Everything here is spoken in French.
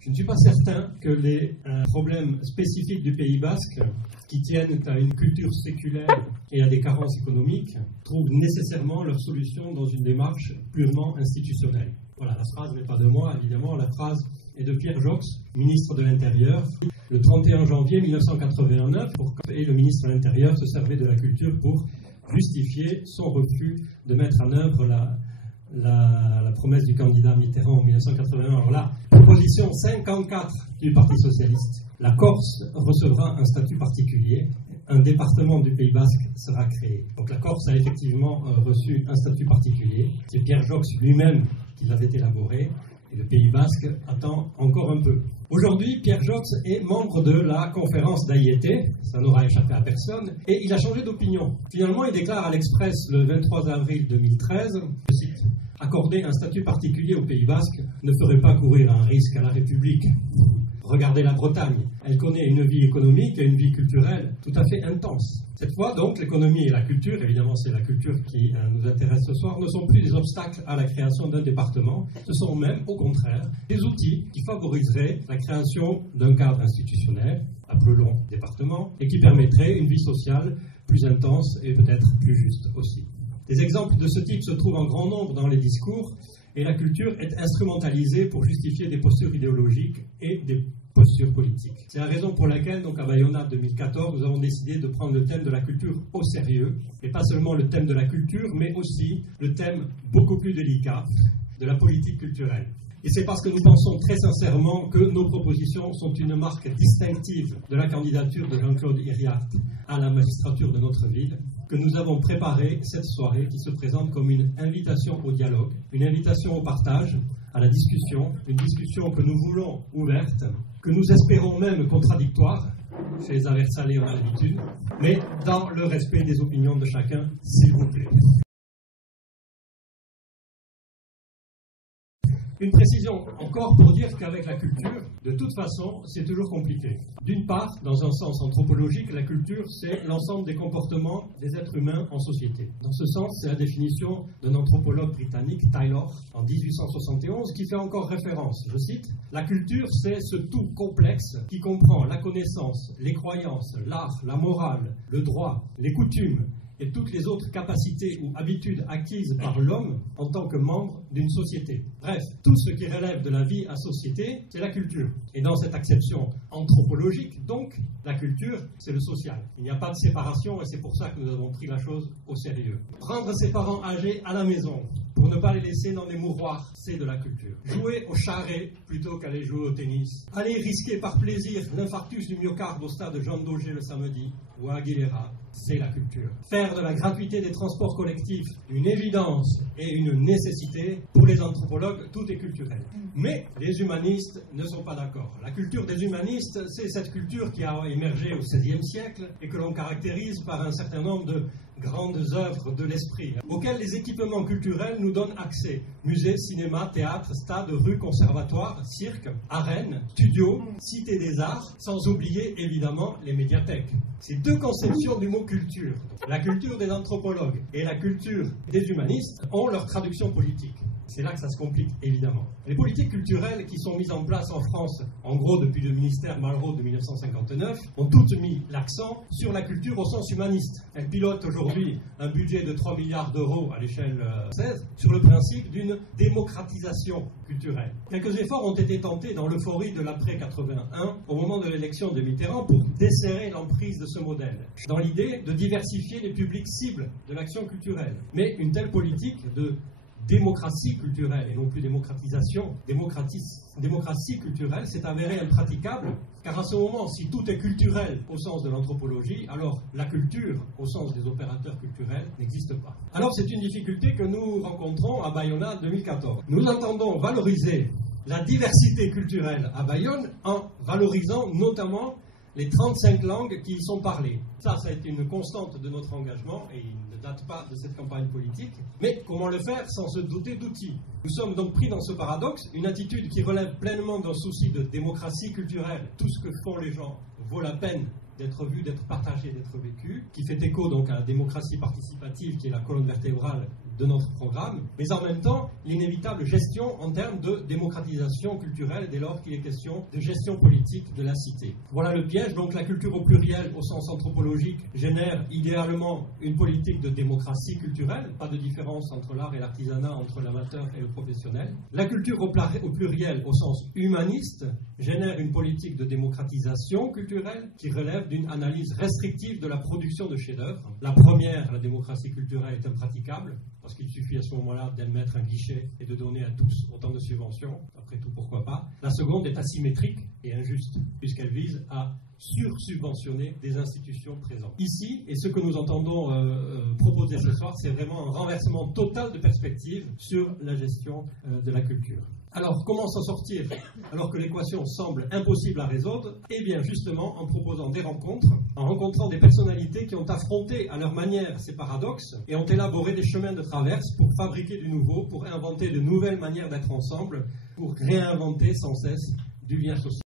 Je ne suis pas certain que les problèmes spécifiques du Pays basque, qui tiennent à une culture séculaire et à des carences économiques, trouvent nécessairement leur solution dans une démarche purement institutionnelle. Voilà, la phrase n'est pas de moi, évidemment, la phrase est de Pierre Joxe, ministre de l'Intérieur, le 31 janvier 1989, et le ministre de l'Intérieur se servait de la culture pour justifier son refus de mettre en œuvre la promesse du candidat Mitterrand en 1981. Alors là, proposition 54 du Parti socialiste. La Corse recevra un statut particulier. Un département du Pays basque sera créé. Donc la Corse a effectivement reçu un statut particulier. C'est Pierre Joxe lui-même qui l'avait élaboré. Et le Pays basque attend encore un peu. Aujourd'hui, Pierre Joxe est membre de la conférence d'Ayété, ça n'aura échappé à personne, et il a changé d'opinion. Finalement, il déclare à l'Express le 23 avril 2013, je cite, « Accorder un statut particulier au Pays basque ne ferait pas courir un risque à la République. Regardez la Bretagne, elle connaît une vie économique et une vie culturelle tout à fait intense. Cette fois, donc, l'économie et la culture, évidemment c'est la culture qui nous intéresse ce soir, ne sont plus des obstacles à la création d'un département, ce sont même, au contraire, des outils qui favoriseraient la création d'un cadre institutionnel, appelons département, et qui permettrait une vie sociale plus intense et peut-être plus juste aussi. Des exemples de ce type se trouvent en grand nombre dans les discours, et la culture est instrumentalisée pour justifier des postures idéologiques et des postures politiques. C'est la raison pour laquelle, donc à Bayona 2014, nous avons décidé de prendre le thème de la culture au sérieux, et pas seulement le thème de la culture, mais aussi le thème beaucoup plus délicat de la politique culturelle. Et c'est parce que nous pensons très sincèrement que nos propositions sont une marque distinctive de la candidature de Jean-Claude Hiriart à la magistrature de notre ville, que nous avons préparé cette soirée qui se présente comme une invitation au dialogue, une invitation au partage, à la discussion, une discussion que nous voulons ouverte, que nous espérons même contradictoire, chez les Aversalés on a l'habitude, mais dans le respect des opinions de chacun, s'il vous plaît. Une précision encore pour dire qu'avec la culture, de toute façon, c'est toujours compliqué. D'une part, dans un sens anthropologique, la culture, c'est l'ensemble des comportements des êtres humains en société. Dans ce sens, c'est la définition d'un anthropologue britannique, Taylor, en 1871, qui fait encore référence. Je cite, « La culture, c'est ce tout complexe qui comprend la connaissance, les croyances, l'art, la morale, le droit, les coutumes, et toutes les autres capacités ou habitudes acquises par l'homme en tant que membre d'une société. Bref, tout ce qui relève de la vie à société, c'est la culture. Et dans cette acception anthropologique, donc, la culture, c'est le social. Il n'y a pas de séparation et c'est pour ça que nous avons pris la chose au sérieux. Prendre ses parents âgés à la maison pour ne pas les laisser dans des mouroirs, c'est de la culture. Jouer au charret plutôt qu'aller jouer au tennis. Aller risquer par plaisir l'infarctus du myocarde au stade Jean Daugé le samedi ou à Aguilera, c'est la culture. Faire de la gratuité des transports collectifs une évidence et une nécessité, pour les anthropologues, tout est culturel. Mais les humanistes ne sont pas d'accord. La culture des humanistes, c'est cette culture qui a émergé au XVIe siècle et que l'on caractérise par un certain nombre de grandes œuvres de l'esprit, auxquelles les équipements culturels nous donnent accès. Musées, cinéma, théâtre, stades, rues, conservatoires, cirques, arènes, studios, cités des arts, sans oublier évidemment les médiathèques. Ces deux conceptions du mot culture, la culture des anthropologues et la culture des humanistes, ont leur traduction politique. C'est là que ça se complique, évidemment. Les politiques culturelles qui sont mises en place en France, en gros depuis le ministère Malraux de 1959, ont toutes mis l'accent sur la culture au sens humaniste. Elles pilotent aujourd'hui un budget de 3 milliards d'euros à l'échelle française sur le principe d'une démocratisation culturelle. Quelques efforts ont été tentés dans l'euphorie de l'après-81, au moment de l'élection de Mitterrand, pour desserrer l'emprise de ce modèle, dans l'idée de diversifier les publics cibles de l'action culturelle. Mais une telle politique de démocratie culturelle et non plus démocratisation, démocratie culturelle s'est avérée impraticable, car à ce moment, si tout est culturel au sens de l'anthropologie, alors la culture au sens des opérateurs culturels n'existe pas. Alors c'est une difficulté que nous rencontrons à Bayona 2014. Nous entendons valoriser la diversité culturelle à Bayonne en valorisant notamment les 35 langues qui y sont parlées. Ça a été une constante de notre engagement et il ne date pas de cette campagne politique. Mais comment le faire sans se doter d'outils? Nous sommes donc pris dans ce paradoxe, une attitude qui relève pleinement d'un souci de démocratie culturelle. Tout ce que font les gens vaut la peine d'être vu, d'être partagé, d'être vécu, qui fait écho donc à la démocratie participative qui est la colonne vertébrale de notre programme, mais en même temps l'inévitable gestion en termes de démocratisation culturelle dès lors qu'il est question de gestion politique de la cité. Voilà le piège. Donc la culture au pluriel au sens anthropologique génère idéalement une politique de démocratie culturelle, pas de différence entre l'art et l'artisanat, entre l'amateur et le professionnel. La culture au pluriel au sens humaniste génère une politique de démocratisation culturelle qui relève d'une analyse restrictive de la production de chefs-d'œuvre. La première, la démocratie culturelle, est impraticable parce qu'il suffit à ce moment-là d'émettre un guichet et de donner à tous autant de subventions. Après tout, pourquoi pas. La seconde est asymétrique et injuste puisqu'elle vise à sursubventionner des institutions présentes. Ici, et ce que nous entendons proposer ce soir, c'est vraiment un renversement total de perspective sur la gestion de la culture. Alors, comment s'en sortir alors que l'équation semble impossible à résoudre? Eh bien, justement, en proposant des rencontres, en rencontrant des personnalités qui ont affronté à leur manière ces paradoxes et ont élaboré des chemins de traverse pour fabriquer du nouveau, pour inventer de nouvelles manières d'être ensemble, pour réinventer sans cesse du lien social.